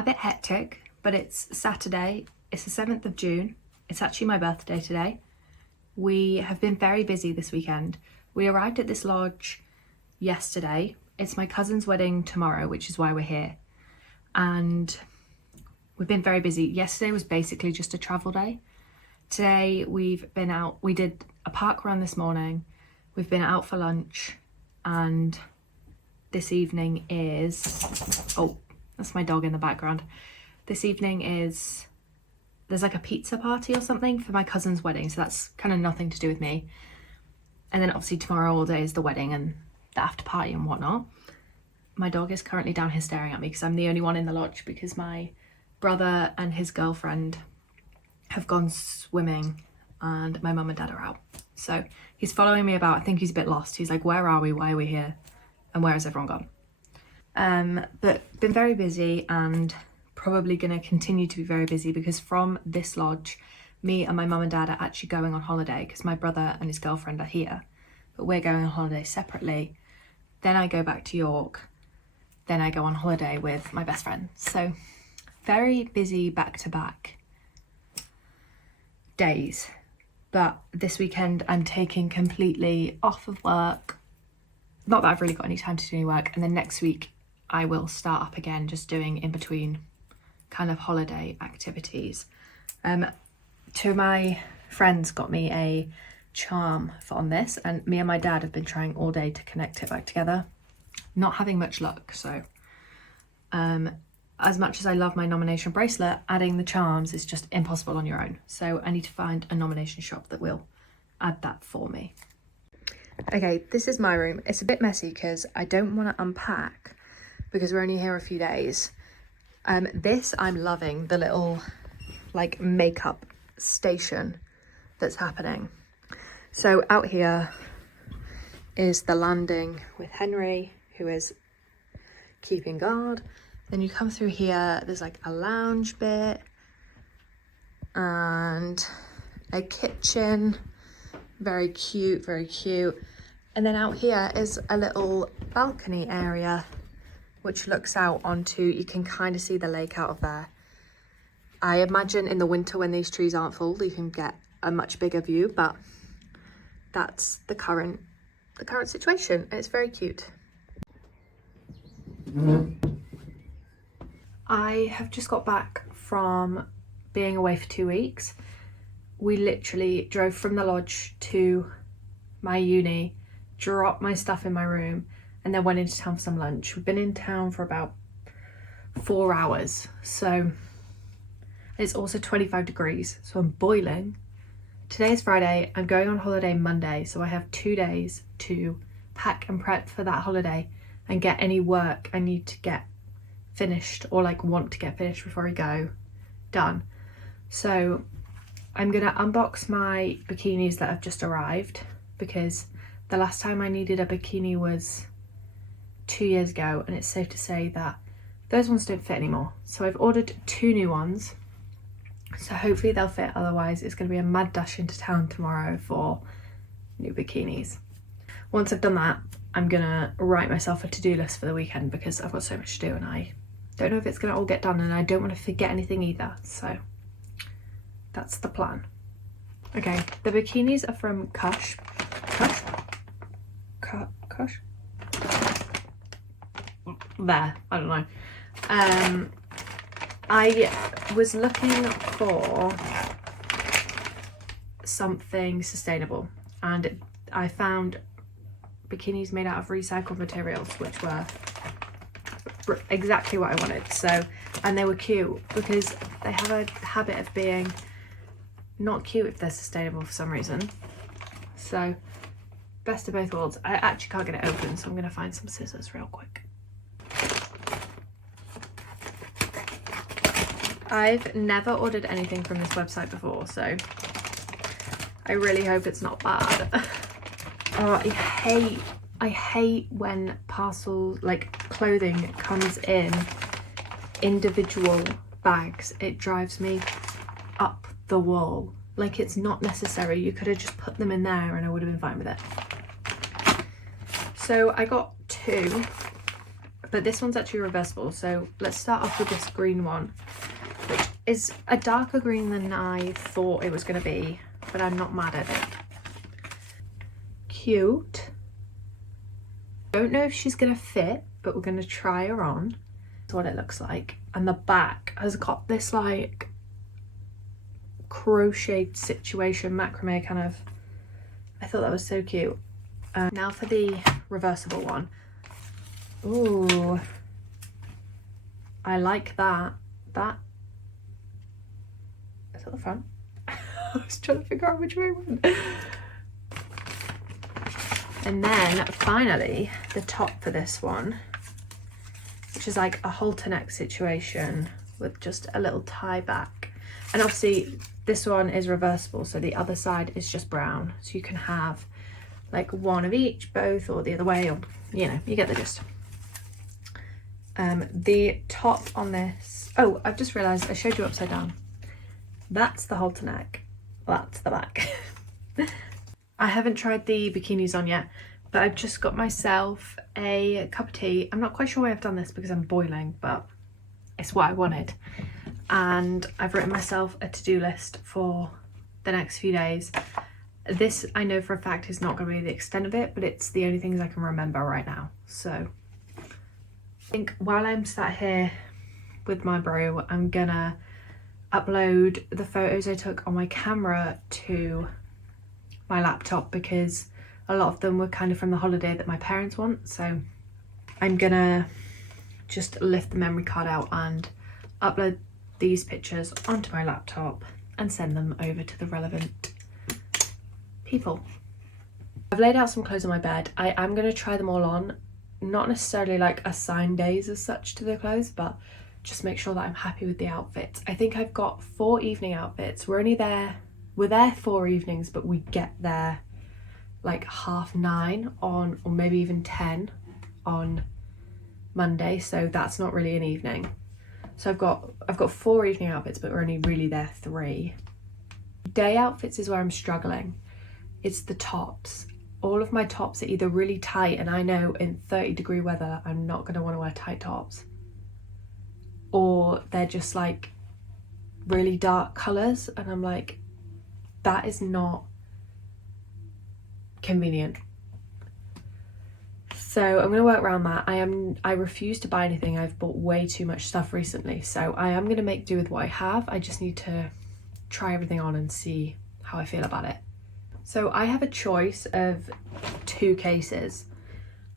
a bit hectic, but it's Saturday. It's the 7th of June. It's actually my birthday today. We have been very busy this weekend. We arrived at this lodge yesterday. It's my cousin's wedding tomorrow, which is why we're here. And we've been very busy. Yesterday was basically just a travel day. Today we've been out. We did a park run this morning. We've been out for lunch, and this evening is, oh, that's my dog in the background. This evening is, there's like a pizza party or something for my cousin's wedding, so that's kind of nothing to do with me. And then obviously tomorrow all day is the wedding and the after party and whatnot. My dog is currently down here staring at me because I'm the only one in the lodge because my brother and his girlfriend have gone swimming and my mum and dad are out. So he's following me about. I think he's a bit lost. He's like, where are we? Why are we here? And where has everyone gone? But been very busy and probably going to continue to be very busy because from this lodge, me and my mum and dad are actually going on holiday because my brother and his girlfriend are here, but we're going on holiday separately. Then I go back to York. Then I go on holiday with my best friend. So very busy back-to-back days. But this weekend I'm taking completely off of work. Not that I've really got any time to do any work. And then next week I will start up again, just doing in between kind of holiday activities. Two of my friends got me a charm on this, and me and my dad have been trying all day to connect it back together. Not having much luck, so as much as I love my nomination bracelet, adding the charms is just impossible on your own. So I need to find a nomination shop that will add that for me. Okay, this is my room. It's a bit messy because I don't want to unpack because we're only here a few days. This, I'm loving the little like makeup station that's happening. So out here is the landing with Henry, who is keeping guard. Then you come through here, there's like a lounge bit and a kitchen. Very cute, very cute. And then out here is a little balcony area which looks out onto, you can kind of see the lake out of there. I imagine in the winter when these trees aren't full, you can get a much bigger view, but that's the current situation. It's very cute. I have just got back from being away for 2 weeks. We literally drove from the lodge to my uni, dropped my stuff in my room, and then went into town for some lunch. We've been in town for about 4 hours. So it's also 25 degrees, so I'm boiling. Today is Friday. I'm going on holiday Monday, so I have 2 days to pack and prep for that holiday and get any work I need to get finished or like want to get finished before I go done. So I'm gonna unbox my bikinis that have just arrived because the last time I needed a bikini was 2 years ago, and it's safe to say that those ones don't fit anymore. So I've ordered 2 new ones, so hopefully they'll fit. Otherwise it's going to be a mad dash into town tomorrow for new bikinis. Once I've done that, I'm gonna write myself a to-do list for the weekend because I've got so much to do and I don't know if it's gonna all get done, and I don't want to forget anything either. So that's the plan. Okay, the bikinis are from Kush. There, I don't know. I was looking for something sustainable and I found bikinis made out of recycled materials, which were exactly what I wanted. So, and they were cute because they have a habit of being not cute if they're sustainable for some reason. So best of both worlds. I actually can't get it open, so I'm gonna find some scissors real quick. I've never ordered anything from this website before, so I really hope it's not bad. Oh, I hate when parcels, like clothing, comes in individual bags. It drives me up the wall. Like, it's not necessary. You could have just put them in there and I would have been fine with it. So I got 2 but this one's actually reversible. So let's start off with this green one, which is a darker green than I thought it was going to be, but I'm not mad at it. Cute. Don't know if she's going to fit, but we're going to try her on. That's what it looks like. And the back has got this like crocheted situation, macrame kind of. I thought that was so cute. Now for the reversible one. Ooh, I like that. That is that the front? I was trying to figure out which way it went. And then finally the top for this one, which is like a halter neck situation with just a little tie back. And obviously this one is reversible, so the other side is just brown, so you can have like one of each, both, or the other way, or you know, you get the gist. The top on this, oh, I've just realised I showed you upside down. That's the halter neck, that's the back. I haven't tried the bikinis on yet, but I've just got myself a cup of tea. I'm not quite sure why I've done this because I'm boiling, but it's what I wanted. And I've written myself a to-do list for the next few days. This I know for a fact is not going to be the extent of it, but it's the only things I can remember right now. So I think while I'm sat here with my brew, I'm gonna upload the photos I took on my camera to my laptop, because a lot of them were kind of from the holiday that my parents want. So I'm gonna just lift the memory card out and upload these pictures onto my laptop and send them over to the relevant people. I've laid out some clothes on my bed. I am going to try them all on, not necessarily like assign days as such to the clothes, but just make sure that I'm happy with the outfits. I think I've got 4 evening outfits. We're there 4 evenings, but we get there like 9:30 on, or maybe even 10 on Monday, so that's not really an evening. So I've got 4 evening outfits, but we're only really there 3. Day outfits is where I'm struggling. It's the tops. All of my tops are either really tight, and I know in 30-degree weather I'm not going to want to wear tight tops, or they're just like really dark colours, and I'm like, that is not convenient. So I'm going to work around that. I refuse to buy anything. I've bought way too much stuff recently, so I am going to make do with what I have. I just need to try everything on and see how I feel about it. So I have a choice of 2 cases.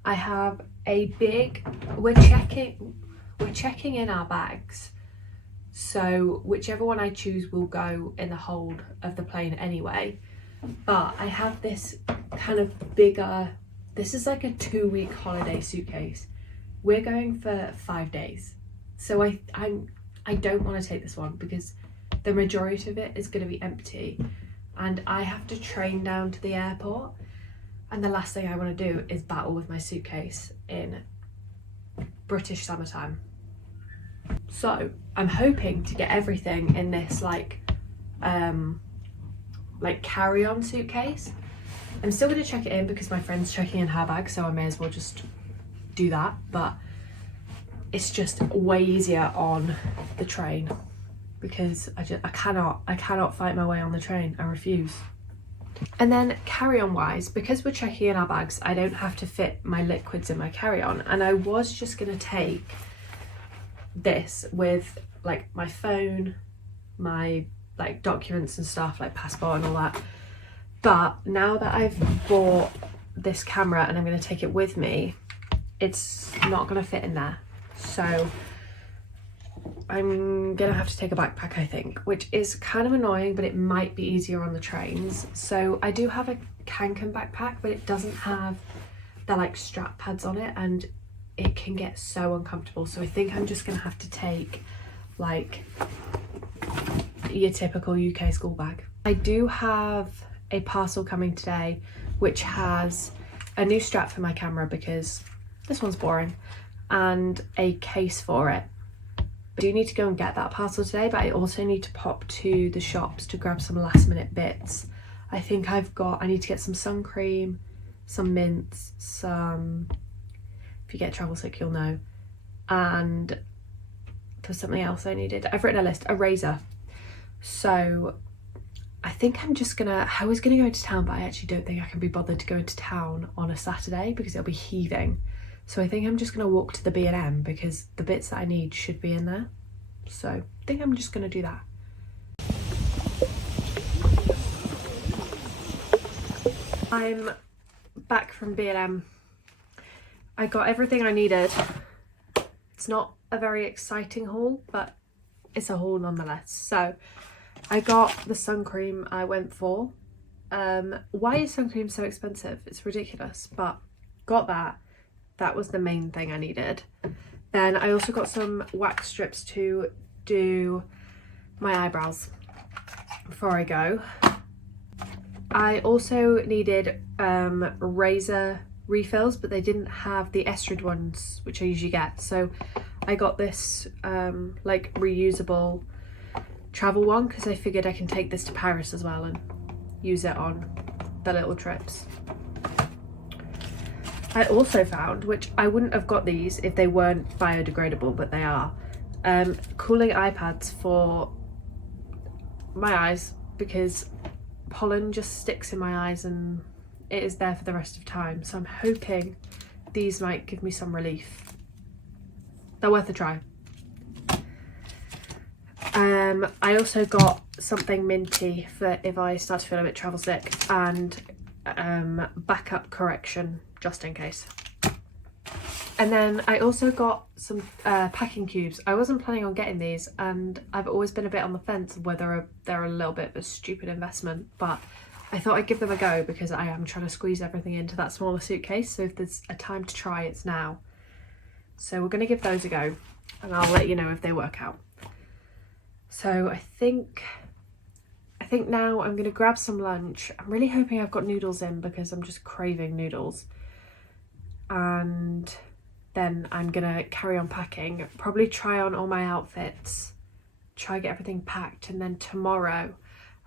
I have a big, we're checking in our bags, so whichever one I choose will go in the hold of the plane anyway. But I have this kind of bigger, this is like a 2-week holiday suitcase. We're going for 5 days, so I don't want to take this one because the majority of it is going to be empty, and I have to train down to the airport, and the last thing I want to do is battle with my suitcase in British summertime. So I'm hoping to get everything in this like carry-on suitcase. I'm still going to check it in because my friend's checking in her bag, so I may as well just do that, but it's just way easier on the train because I cannot fight my way on the train. I refuse. And then carry-on wise, because we're checking in our bags, I don't have to fit my liquids in my carry-on, and I was just going to take this with like my phone, my like documents and stuff, like passport and all that. But now that I've bought this camera and I'm going to take it with me, it's not going to fit in there. So I'm going to have to take a backpack, I think, which is kind of annoying, but it might be easier on the trains. So I do have a Kanken backpack, but it doesn't have the like strap pads on it, and it can get so uncomfortable. So I think I'm just going to have to take like your typical UK school bag. I do have a parcel coming today which has a new strap for my camera because this one's boring, and a case for it. I do need to go and get that parcel today, but I also need to pop to the shops to grab some last minute bits. I think I need to get some sun cream, some mints, some, if you get travel sick you'll know, and there was something else I needed. I've written a list, a razor. So I think I'm just gonna, I was gonna go into town, but I actually don't think I can be bothered to go into town on a Saturday because it'll be heaving. So I think I'm just gonna walk to the B&M because the bits that I need should be in there. So I think I'm just gonna do that. I'm back from B&M. I got everything I needed. It's not a very exciting haul, but it's a haul nonetheless. So I got the sun cream I went for. Why is sun cream so expensive? It's ridiculous, but got that. That was the main thing I needed. Then I also got some wax strips to do my eyebrows before I go. I also needed razor refills, but they didn't have the Estrid ones, which I usually get. So I got this like reusable travel one because I figured I can take this to Paris as well and use it on the little trips. I also found, which I wouldn't have got these if they weren't biodegradable, but they are, cooling eye pads for my eyes because pollen just sticks in my eyes and it is there for the rest of time. So I'm hoping these might give me some relief. They're worth a try. I also got something minty for if I start to feel a bit travel sick, and backup correction just in case. And then I also got some packing cubes. I wasn't planning on getting these, and I've always been a bit on the fence of whether they're a little bit of a stupid investment, but I thought I'd give them a go because I am trying to squeeze everything into that smaller suitcase. So if there's a time to try, it's now. So we're going to give those a go and I'll let you know if they work out. So I think now I'm going to grab some lunch. I'm really hoping I've got noodles in because I'm just craving noodles. And then I'm going to carry on packing, probably try on all my outfits, try get everything packed, and then tomorrow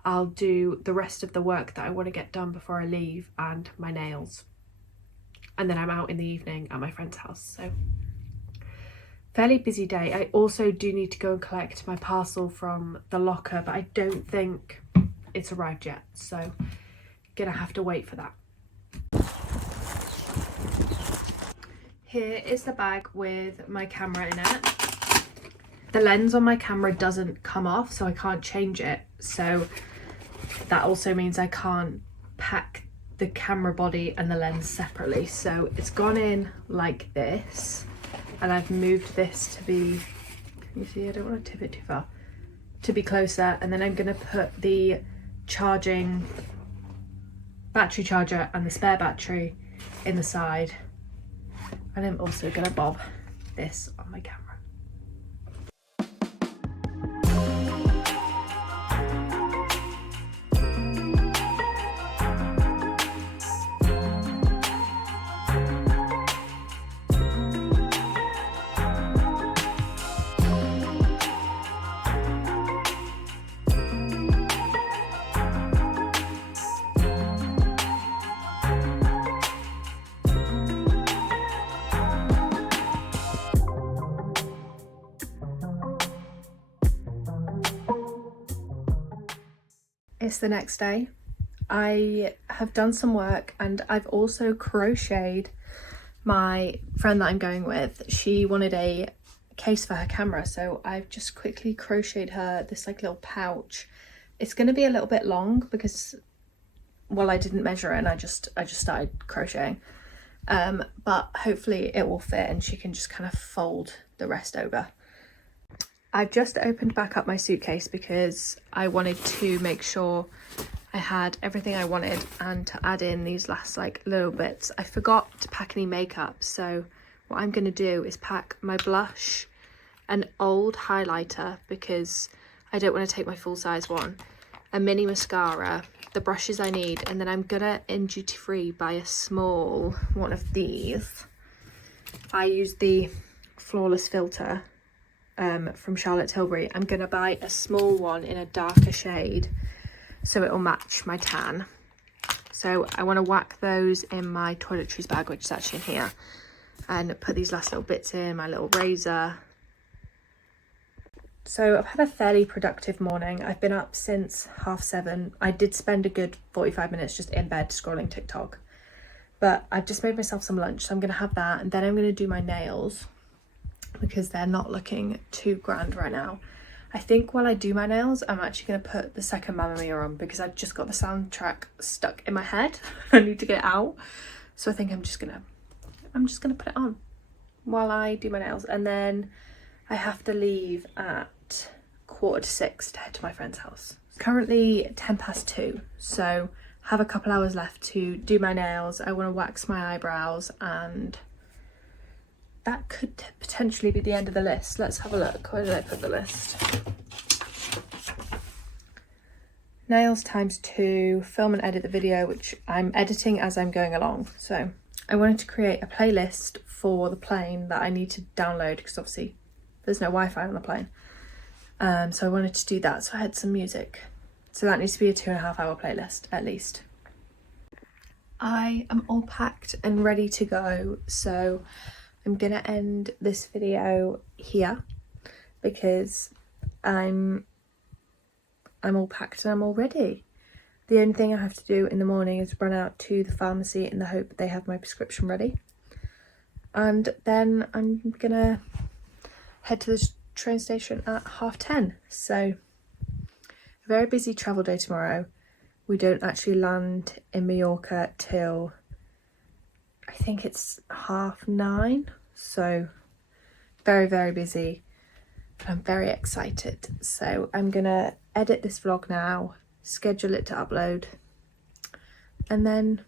I'll do the rest of the work that I want to get done before I leave and my nails. And then I'm out in the evening at my friend's house. So fairly busy day. I also do need to go and collect my parcel from the locker, but I don't think it's arrived yet, so gonna have to wait for that. Here is the bag with my camera in it. The lens on my camera doesn't come off, so I can't change it, so that also means I can't pack the camera body and the lens separately. So it's gone in like this, and I've moved this to be, can you see, I don't want to tip it too far, to be closer. And then I'm going to put the charging battery charger and the spare battery in the side. And I'm also going to bob this on my camera. It's the next day. I have done some work and I've also crocheted. My friend that I'm going with, she wanted a case for her camera, so I've just quickly crocheted her this like little pouch. It's going to be a little bit long because, well, I didn't measure it and I just started crocheting, but hopefully it will fit and she can just kind of fold the rest over. I've just opened back up my suitcase because I wanted to make sure I had everything I wanted and to add in these last like little bits. I forgot to pack any makeup, so what I'm going to do is pack my blush, an old highlighter because I don't want to take my full size one, a mini mascara, the brushes I need, and then I'm gonna in duty free buy a small one of these. I use the Flawless filter from Charlotte Tilbury. I'm gonna buy a small one in a darker shade so it will match my tan. So I want to whack those in my toiletries bag, which is actually in here. and put these last little bits in, my little razor. So I've had a fairly productive morning. I've been up since 7:30. I did spend a good 45 minutes just in bed scrolling TikTok, but I've just made myself some lunch, so I'm going to have that, and then I'm going to do my nails because they're not looking too grand right now. I think while I do my nails, I'm actually going to put the second Mamma Mia on because I've just got the soundtrack stuck in my head. I need to get it out. So I think I'm just gonna put it on while I do my nails, and then I have to leave at 5:45 to head to my friend's house. It's currently 2:10, so have a couple hours left to do my nails. I want to wax my eyebrows, and that could potentially be the end of the list. Let's have a look. Where did I put the list? Nails ×2, film and edit the video, which I'm editing as I'm going along. So I wanted to create a playlist for the plane that I need to download because obviously there's no Wi-Fi on the plane. So I wanted to do that. So I had some music. So that needs to be a 2.5 hour playlist at least. I am all packed and ready to go. So I'm gonna end this video here because I'm all packed and I'm all ready. The only thing I have to do in the morning is run out to the pharmacy in the hope they have my prescription ready. And then I'm gonna head to the train station at 10:30. So a very busy travel day tomorrow. We don't actually land in Mallorca till I think it's 9:30. So very, very busy. I'm very excited. So I'm gonna edit this vlog now, schedule it to upload, and then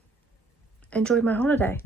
enjoy my holiday.